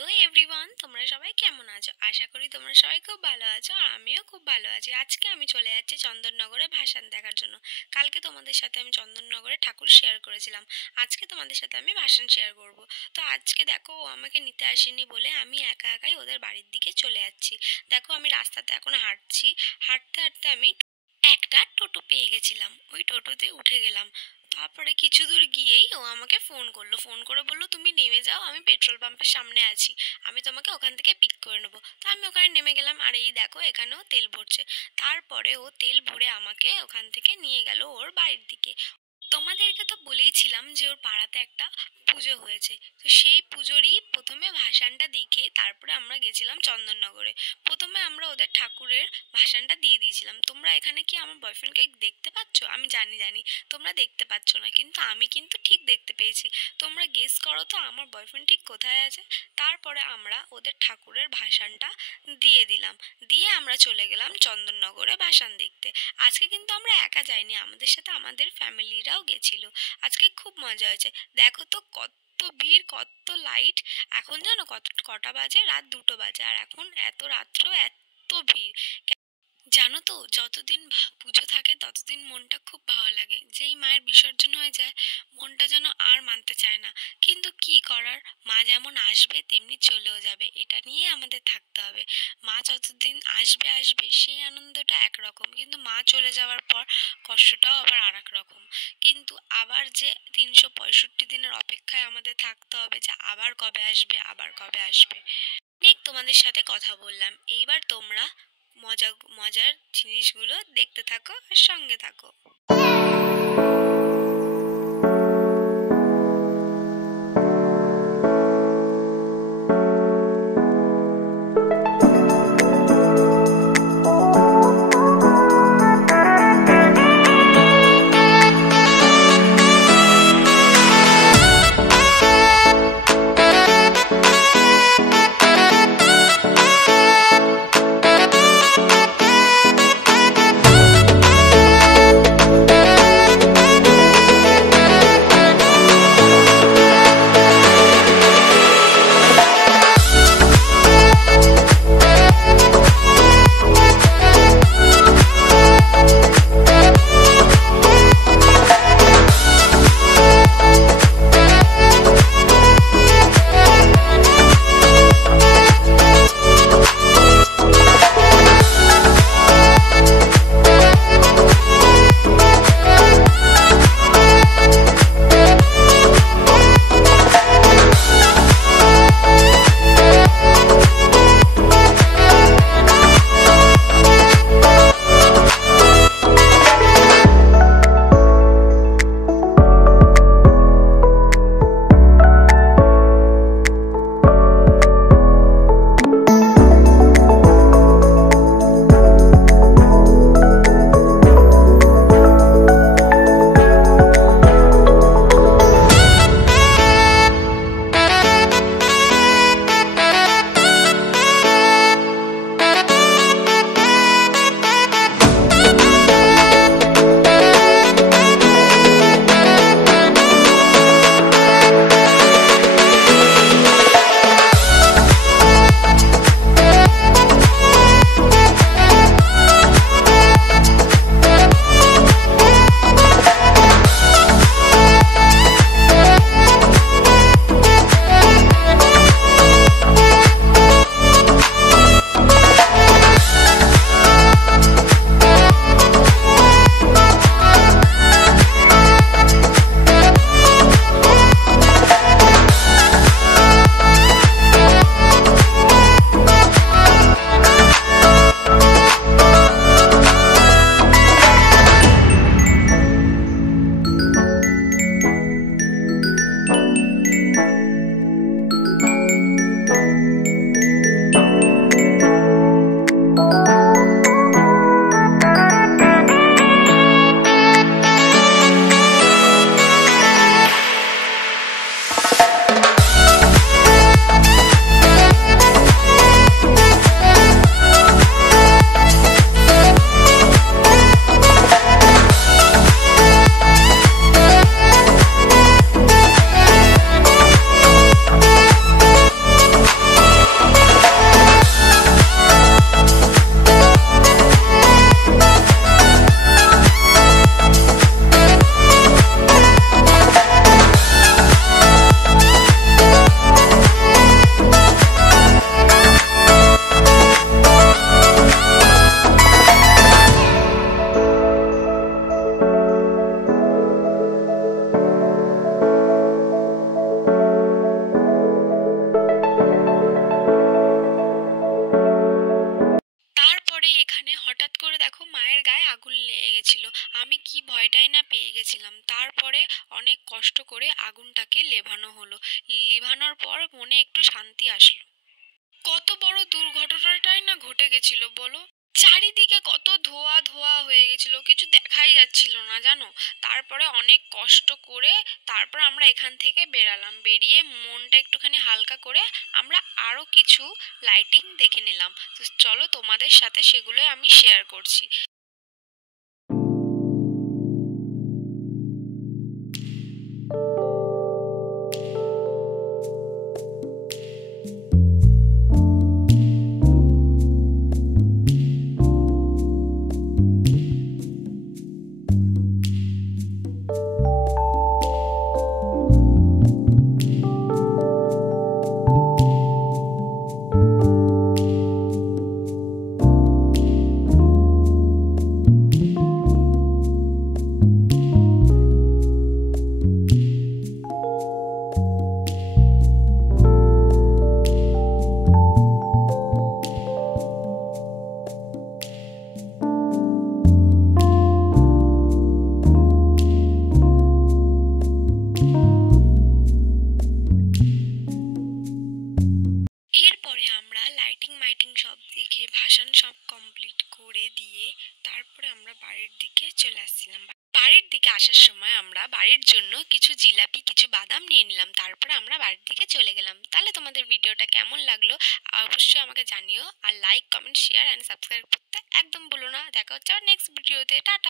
Hello everyone, তোমরা সবাই কেমন আছো? আশা করি তোমরা সবাই খুব ভালো আছো, আর আমিও খুব ভালো আছি। আজকে আমি চলে যাচ্ছি চন্দননগরে ভাসান দেখার জন্য। কালকে তোমাদের সাথে আমি চন্দননগরে ঠাকুর শেয়ার করেছিলাম, আজকে তোমাদের সাথে আমি ভাসান শেয়ার করব। তো আজকে দেখো, ও আমাকে নিতে আসেনি বলে আমি একা একাই ওদের বাড়ির দিকে চলে যাচ্ছি। দেখো, আমি রাস্তাতে এখন হাঁটছি, হাঁটতে হাঁটতে আমি একটা টোটো পেয়ে গেছিলাম, ওই টোটোতে উঠে গেলাম। তারপরে কিছু দূর গিয়েই ও আমাকে ফোন করে বললো, তুমি নেমে যাও, আমি পেট্রোল পাম্পের সামনে আছি, আমি তোমাকে ওখান থেকে পিক করে নেবো। তো আমি ওখানে নেমে গেলাম, আর এই দেখো এখানেও তেল ভরছে। তারপরে ও তেল ভরে আমাকে ওখান থেকে নিয়ে গেল ওর বাড়ির দিকে। তোমাদেরকে তো বলেইছিলাম যে ওর পাড়াতে একটা পুজো হয়েছে, তো সেই পুজোরই প্রথমে ভাসানটা দেখে তারপরে আমরা গেছিলাম চন্দননগরে। প্রথমে আমরা ওদের ঠাকুরের ভাসানটা দিয়ে দিয়েছিলাম। তোমরা এখানে কি আমার বয়ফ্রেন্ডকে দেখতে পাচ্ছ? আমি জানি তোমরা দেখতে পাচ্ছ না, কিন্তু আমি কিন্তু ঠিক দেখতে পেয়েছি। তোমরা গেস করো তো আমার বয়ফ্রেন্ড ঠিক কোথায় আছে। তারপরে আমরা ওদের ঠাকুরের ভাসানটা দিয়ে দিলাম, দিয়ে আমরা চলে গেলাম চন্দননগরে ভাসান দেখতে। আজকে কিন্তু আমরা একা যাইনি, আমাদের সাথে আমাদের ফ্যামিলিরাও গেছিল। আজকে খুব মজা হয়েছে। দেখো তো কত ভিড়, কত লাইট। এখন জানো কটা বাজে? রাত 2টো বাজে, আর এখন এত রাত্রেও এত ভিড়। জানো তো, যতদিন পুজো থাকে ততদিন মনটা খুব ভালো লাগে। যেই মায়ের বিসর্জন হয়ে যায়, মনটা যেন আর মানতে চায় না। কিন্তু কি করার, মা যেমন আসবে তেমনি চলেও যাবে, এটা নিয়ে আমাদের থাকতে হবে। মা যতদিন আসবে সেই আনন্দটা একরকম, কিন্তু মা চলে যাওয়ার পর কষ্টটাও আবার আর এক রকম। কিন্তু আবার যে 365 দিনের অপেক্ষায় আমাদের থাকতে হবে, যে আবার কবে আসবে, আবার কবে আসবে। অনেক তোমাদের সাথে কথা বললাম, এইবার তোমরা মজার জিনিসগুলো দেখতে থাকো আর সঙ্গে থাকো। করে আগুনটাকে নেভানো হলো। নেভানোর পর মনে একটু শান্তি আসলো। কত বড় দুর্ঘটনাটাই না ঘটে গেছিল বলো। চারিদিকে কত ধোঁয়া ধোঁয়া হয়ে গেছিল, কিছু দেখাই যাচ্ছিল না জানো। তারপরে অনেক কষ্ট করে তারপর আমরা এখান থেকে বেরালাম। বেরিয়ে মনটা একটুখানি হালকা করে আমরা আরো কিছু লাইটিং দেখে নিলাম। তো চলো তোমাদের সাথে সেগুলো আমি শেয়ার করছি। এরপরে আমরা লাইটিং মাইটিং সব দেখে ভাসান সব কমপ্লিট করে দিয়ে তারপরে আমরা বাড়ির দিকে চলে আসছিলাম। বাড়ির দিকে আসার সময় আমরা বাড়ির জন্য কিছু জিলাপি কিছু বাদাম নিয়ে নিলাম। তারপরে আমরা বাড়ির দিকে চলে গেলাম। তাহলে তোমাদের ভিডিওটা কেমন লাগলো অবশ্যই আমাকে জানিও। আর like comment share and subscribe করতে একদম ভুলো না। দেখা হচ্ছে নেক্সট ভিডিওতে। টাটা।